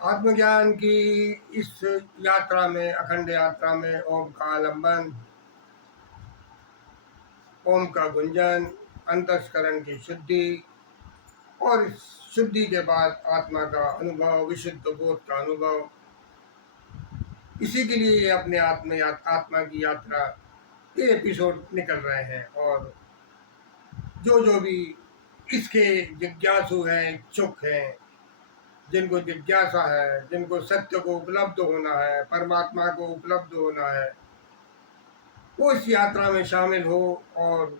आत्मज्ञान की इस यात्रा में, अखंड यात्रा में, ओम का आलंबन, ओम का गुंजन, अंतस्करण की शुद्धि और इस शुद्धि के बाद आत्मा का अनुभव, विशुद्ध बोध का अनुभव, इसी के लिए ये अपने आत्मा की यात्रा के एपिसोड निकल रहे हैं। और जो भी इसके जिज्ञासु हैं, इच्छुक हैं, जिनको जिज्ञासा है, जिनको सत्य को उपलब्ध होना है, परमात्मा को उपलब्ध होना है, वो इस यात्रा में शामिल हो और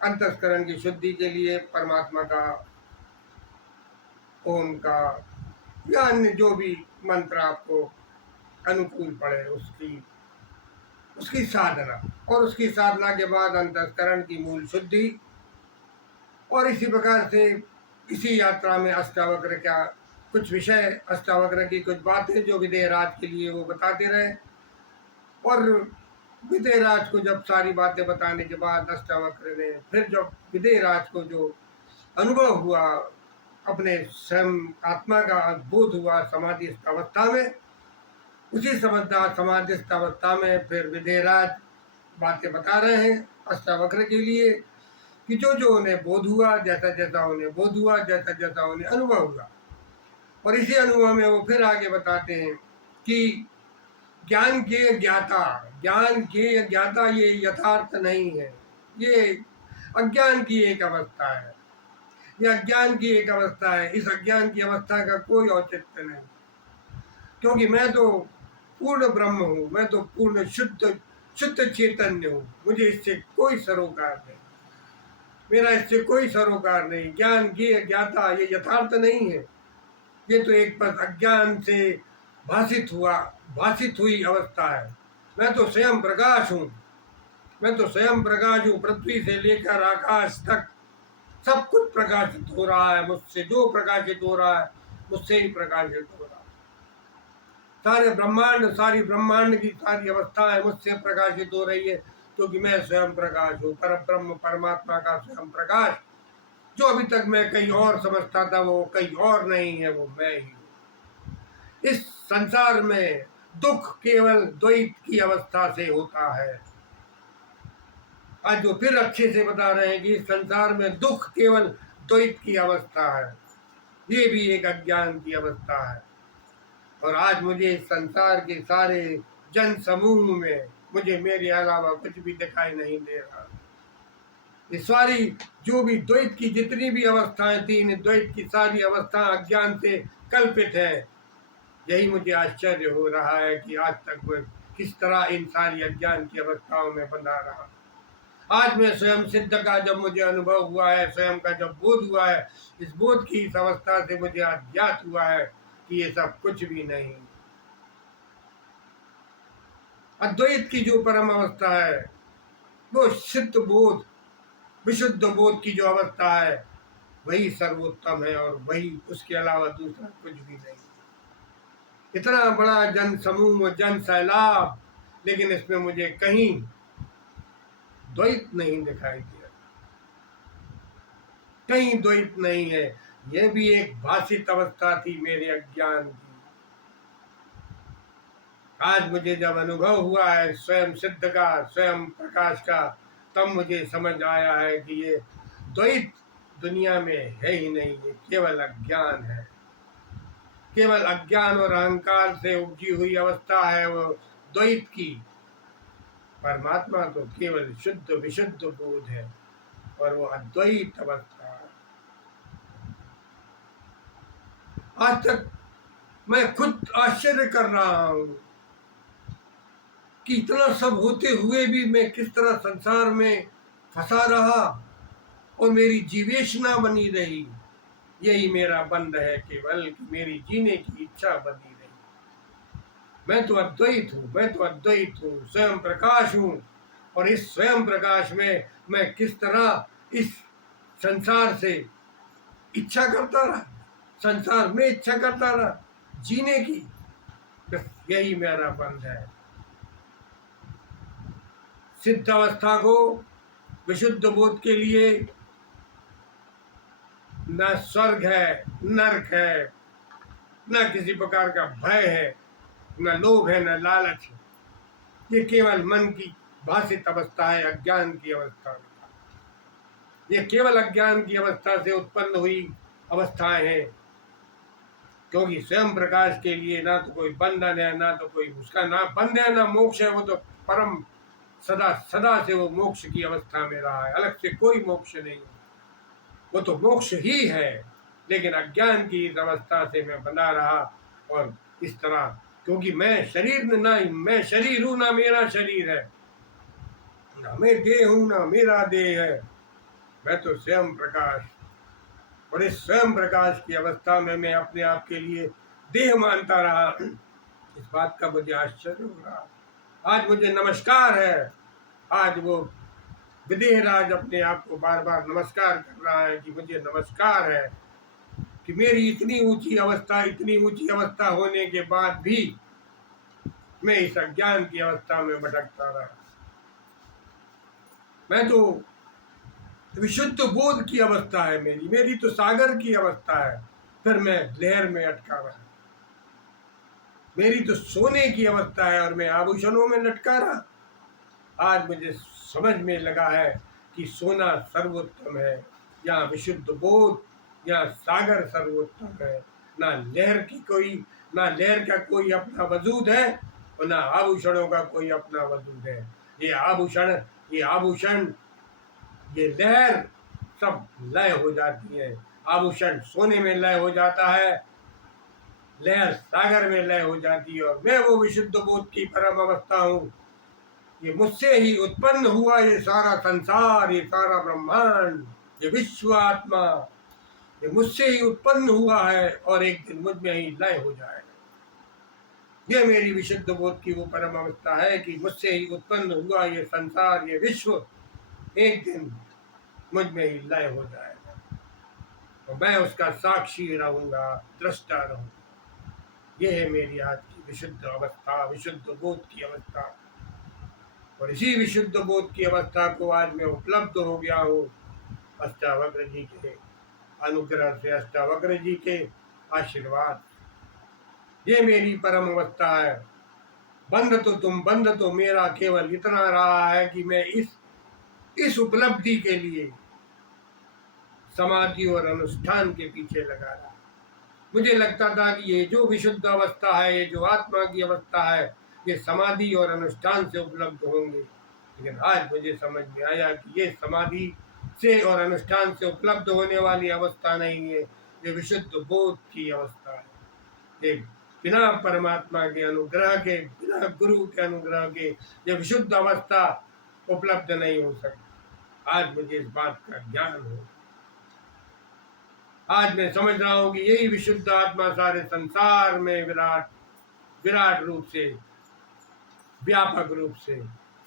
अंतस्करण की शुद्धि के लिए परमात्मा का, ओम का या अन्य जो भी मंत्र आपको अनुकूल पड़े उसकी उसकी साधना, और उसकी साधना के बाद अंतस्करण की मूल शुद्धि। और इसी प्रकार से इसी यात्रा में अष्टावक्र का कुछ विषय, अष्टावक्र की कुछ बातें जो विदेहराज के लिए वो बताते रहे। और विदेहराज को जब सारी बातें बताने के बाद अष्टावक्र ने फिर जब विदेहराज को जो अनुभव हुआ, अपने स्वयं आत्मा का बोध हुआ समाधिस्थ अवस्था में, उसी समझदार समाधिस्थ अवस्था में फिर विदेहराज बातें बता रहे हैं अष्टावक्र के लिए कि जो उन्हें बोध हुआ, जैसा जैसा उन्हें बोध हुआ, जैसा जैसा उन्हें अनुभव हुआ। और इसी अनुभव में वो फिर आगे बताते हैं कि ज्ञान के ज्ञाता ये यथार्थ नहीं है, ये अज्ञान की एक अवस्था है, ये अज्ञान की एक अवस्था है। इस अज्ञान की अवस्था का कोई औचित्य नहीं, क्योंकि मैं तो पूर्ण ब्रह्म हूँ, मैं तो पूर्ण शुद्ध चैतन्य हूँ, मुझे इससे कोई सरोकार नहीं, मेरा इससे कोई सरोकार नहीं। ज्ञान ये ज्ञाता ये यथार्थ नहीं है, ये तो एक बस अज्ञान से भाषित हुई अवस्था है। मैं तो स्वयं प्रकाश हूँ, मैं तो स्वयं प्रकाश हूँ। पृथ्वी से लेकर आकाश तक सब कुछ प्रकाशित हो रहा है मुझसे, जो प्रकाशित हो रहा है मुझसे ही प्रकाशित हो रहा है। सारे ब्रह्मांड, सारी ब्रह्मांड की सारी अवस्थाएं मुझसे प्रकाशित हो रही है, क्योंकि मैं स्वयं प्रकाश हूँ, पर ब्रह्म परमात्मा का स्वयं प्रकाश। जो अभी तक मैं कहीं और समझता था वो कहीं और नहीं है, वो मैं ही हूँ। इस संसार में दुख केवल द्वैत की अवस्था से होता है। आज जो फिर अच्छे से बता रहे हैं कि इस संसार में दुख केवल द्वैत की अवस्था है, ये भी एक अज्ञान की अवस्था है। और आज मुझे इस संसार के सारे जन समूह में मुझे मेरे अलावा कुछ भी दिखाई नहीं दे रहा। ये सारी जो भी द्वैत की जितनी भी अवस्थाएं थी, इन द्वैत की सारी अवस्था अज्ञान से कल्पित है। यही मुझे आश्चर्य हो रहा है कि आज तक मैं किस तरह इन सारी अज्ञान की अवस्थाओं में बंधा रहा। आज मैं स्वयं सिद्ध का जब मुझे अनुभव हुआ है, स्वयं का जब बोध हुआ है, इस बोध की इस अवस्था से मुझे आज ज्ञात हुआ है कि ये सब कुछ भी नहीं। अद्वैत की जो परम अवस्था है, वो सिद्ध बोध, विशुद्ध बोध की जो अवस्था है, वही सर्वोत्तम है और वही, उसके अलावा दूसरा कुछ भी नहीं। इतना बड़ा जन समूह, जन सैलाब, लेकिन इसमें मुझे कहीं द्वैत नहीं दिखाई दिया, कहीं द्वैत नहीं है। यह भी एक भाषित अवस्था थी मेरे अज्ञान की। आज मुझे जब अनुभव हुआ है स्वयं सिद्ध का, स्वयं प्रकाश का, तब मुझे समझ आया है कि ये द्वैत दुनिया में है ही नहीं, ये केवल अज्ञान है, केवल अज्ञान और अहंकार से उपजी हुई अवस्था है वो द्वैत की। परमात्मा तो केवल शुद्ध विशुद्ध बोध है और वो अद्वैत अवस्था है। आज तक मैं खुद आश्चर्य कर रहा हूं कि इतना सब होते हुए भी मैं किस तरह संसार में फंसा रहा और मेरी जीवेशना बनी रही। यही मेरा बंध है केवल, कि मेरी जीने की इच्छा बनी रही। मैं तो अद्वैत हूँ, मैं तो अद्वैत हूँ, स्वयं प्रकाश हूँ। और इस स्वयं प्रकाश में मैं किस तरह इस संसार से इच्छा करता रहा, संसार में इच्छा करता रहा जीने की। बस यही मेरा बंध है। सिद्ध अवस्था को, विशुद्ध बोध के लिए न स्वर्ग है, नरक है, न किसी प्रकार का भय है, न लोभ है, न लालच है। ये केवल मन की भाषित अवस्था है, अज्ञान की अवस्था। ये केवल अज्ञान की अवस्था से उत्पन्न हुई अवस्थाएं हैं, क्योंकि स्वयं प्रकाश के लिए ना तो कोई बंधन है, ना तो कोई उसका ना बंध है, ना मोक्ष है। वो तो परम सदा सदा से वो मोक्ष की अवस्था में रहा है, अलग से कोई मोक्ष नहीं है। वो तो मोक्ष ही है, लेकिन अज्ञान की इस अवस्था से मैं बना रहा। और इस तरह, क्योंकि मैं शरीर ना, मैं शरीर हूं ना मेरा शरीर है, ना मैं देह हूं ना मेरा देह है, मैं तो स्वयं प्रकाश। और इस स्वयं प्रकाश की अवस्था में मैं अपने आप के लिए देह मानता रहा। इस बात का मुझे आश्चर्य हो रहा। आज मुझे नमस्कार है, आज वो विदेहराज अपने आप को बार बार नमस्कार कर रहा है कि मुझे नमस्कार है कि मेरी इतनी ऊंची अवस्था होने के बाद भी मैं इस अज्ञान की अवस्था में भटकता रहा। मैं तो विशुद्ध बोध की अवस्था है मेरी तो सागर की अवस्था है, फिर मैं लहर में अटका रहा। मेरी तो सोने की अवस्था है और मैं आभूषणों में लटका रहा। आज मुझे समझ में लगा है कि सोना सर्वोत्तम है, या विशुद्ध बोध या सागर सर्वोत्तम है। ना लहर का कोई अपना वजूद है, और ना आभूषणों का कोई अपना वजूद है। ये आभूषण ये लहर सब लय हो जाती है। आभूषण सोने में लय हो जाता है, लहर सागर में लय हो जाती है, और मैं वो विशुद्ध बोध की परम अवस्था हूँ। ये मुझसे ही उत्पन्न हुआ ये सारा संसार, ये सारा ब्रह्मांड, ये विश्व आत्मा, ये मुझसे ही उत्पन्न हुआ है और एक दिन मुझ में ही लय हो जाएगा। ये मेरी विशुद्ध बोध की वो परम अवस्था है कि मुझसे ही उत्पन्न हुआ ये संसार, ये विश्व एक दिन मुझ में ही लय हो जाएगा, और मैं उसका साक्षी रहूंगा, दृष्टा रहूंगा। ये है मेरी आज की विशुद्ध अवस्था, विशुद्ध बोध की अवस्था। और इसी विशुद्ध बोध की अवस्था को आज मैं उपलब्ध हो गया हूँ अष्टावक्र जी के अनुग्रह से, अष्टावक्र जी के आशीर्वाद। ये मेरी परम अवस्था है। बंध तो मेरा केवल इतना रहा है कि मैं इस उपलब्धि के लिए समाधि और अनुष्ठान के पीछे लगा रहा। मुझे लगता था कि ये जो विशुद्ध अवस्था है, ये जो आत्मा की अवस्था है, ये समाधि और अनुष्ठान से उपलब्ध होंगे। लेकिन आज मुझे समझ में आया कि ये समाधि से और अनुष्ठान से उपलब्ध होने वाली अवस्था नहीं है, ये विशुद्ध बोध की अवस्था है। ये बिना परमात्मा के अनुग्रह के, बिना गुरु के अनुग्रह के ये विशुद्ध अवस्था उपलब्ध नहीं हो सकती। आज मुझे इस बात का ज्ञान हो। आज मैं समझ रहा हूँ कि यही विशुद्ध आत्मा सारे संसार में विराट रूप से, व्यापक रूप से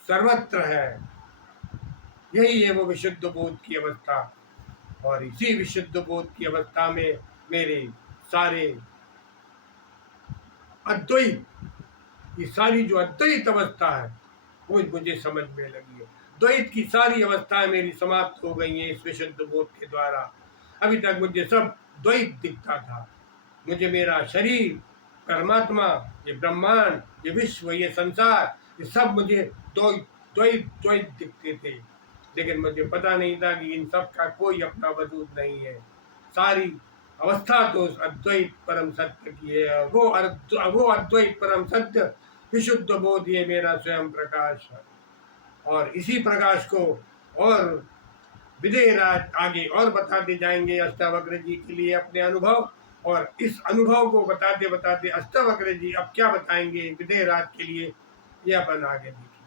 सर्वत्र है। यही है वो विशुद्ध बोध की अवस्था। और इसी विशुद्ध बोध की अवस्था में मेरे सारे अद्वैत, ये सारी जो अद्वैत अवस्था है वो मुझे समझ में लगी है। द्वैत की सारी अवस्थाएं मेरी समाप्त हो गई हैं इस विशुद्ध बोध के द्वारा। अभी तक मुझे सब द्वैत दिखता था। मुझे मेरा शरीर, परमात्मा, ये ब्रह्मांड, ये विश्व, ये संसार, ये सब मुझे द्वैत दिखते थे। लेकिन मुझे पता नहीं था कि इन सब का कोई अपना वजूद नहीं है। सारी अवस्था तो अद्वैत परम सत्य की है। वो अद्वैत परम सत्य विशुद्ध बोध ये मेरा स्वयं प्रकाश है। और इसी प्रकाश को और विदेहराज आगे और बताते जाएंगे अष्टावक्र जी के लिए अपने अनुभव। और इस अनुभव को बताते बताते अष्टावक्र जी अब क्या बताएंगे विदेहराज के लिए, ये अपन आगे देखेंगे।